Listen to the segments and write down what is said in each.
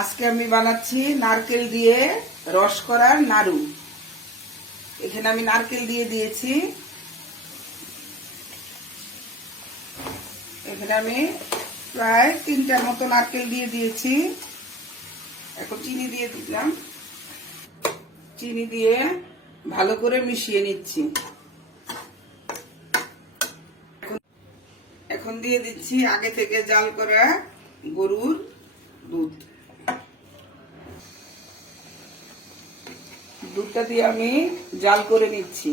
আজকে আমি বানাচ্ছি নারকেল দিয়ে রস করার নাড়ু। এখানে আমি নারকেল দিয়ে দিয়েছি। এখানে আমি প্রায় 3টার মতো নারকেল দিয়ে দিয়েছি। এখন চিনি দিয়ে দিলাম। চিনি দিয়ে ভালো করে মিশিয়ে নিচ্ছি। এখন দিয়ে দিচ্ছি আগে থেকে জাল করা গরুর দুধ। দুধটা দিয়ে আমি জাল করে নিচ্ছি।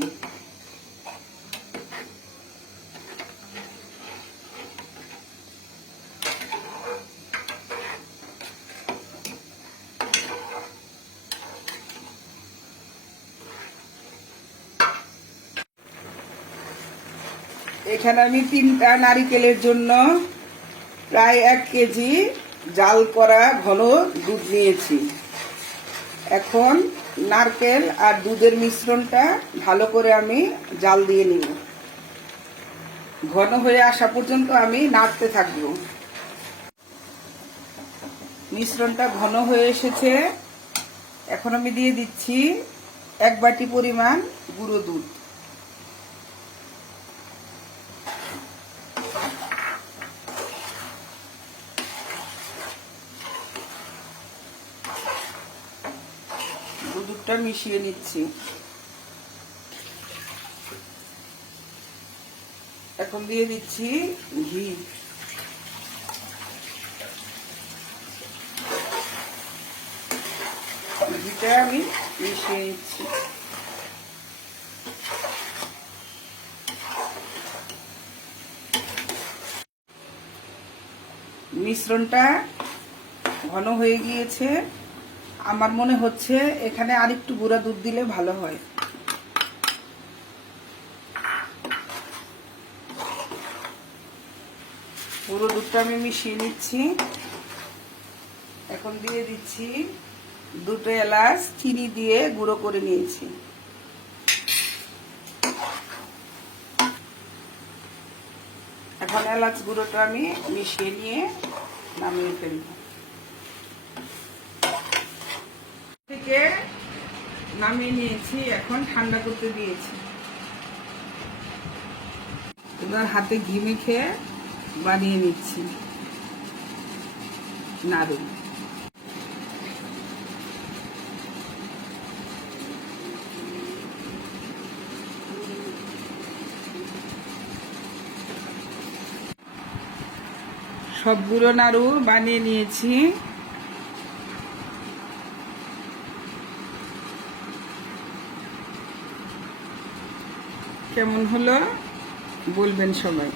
এখানে আমি 3টা নারিকেলের জন্য প্রায় 1 কেজি জাল করা ঘন দুধ নিয়েছি। এখন নারকেল আর দুধের মিশ্রণটা ভালো করে আমি জাল দিয়ে নিব। ঘন হয়ে আসা পর্যন্ত আমি নাড়তে থাকবো। মিশ্রণটা ঘন হয়ে এসেছে। এখন আমি দিয়ে দিচ্ছি 1 বাটি পরিমাণ গুঁড়ো দুধ। দুধটা মিশিয়ে নিচ্ছি। এখন দিয়ে দিচ্ছি ঘি। ঘিটা আমি মিশিয়ে নিচ্ছি। মিশ্রণটা ঘন হয়ে গিয়েছে। আমার মনে হচ্ছে এখানে আরেকটু গুঁড়া দুধ দিলে ভালো হয়। গুঁড়ো দুধটা আমি মিশিয়ে নিচ্ছি। এখন দিয়ে দিচ্ছি 2 এলাচ চিনি দিয়ে গুঁড়ো করে নিয়েছি। এখন এলাচ গুঁড়োটা আমি মিশিয়ে নিয়ে নামিয়ে ফেলব। থেকে নামিয়ে নিয়েছি। এখন ঠান্ডা করতে দিয়েছি। এবার হাতে ঘি মেখে বানিয়ে নিচ্ছি নাড়ু। সবগুলো নাড়ু বানিয়ে নিয়েছি। কেমন হলো বলবেন সবাই।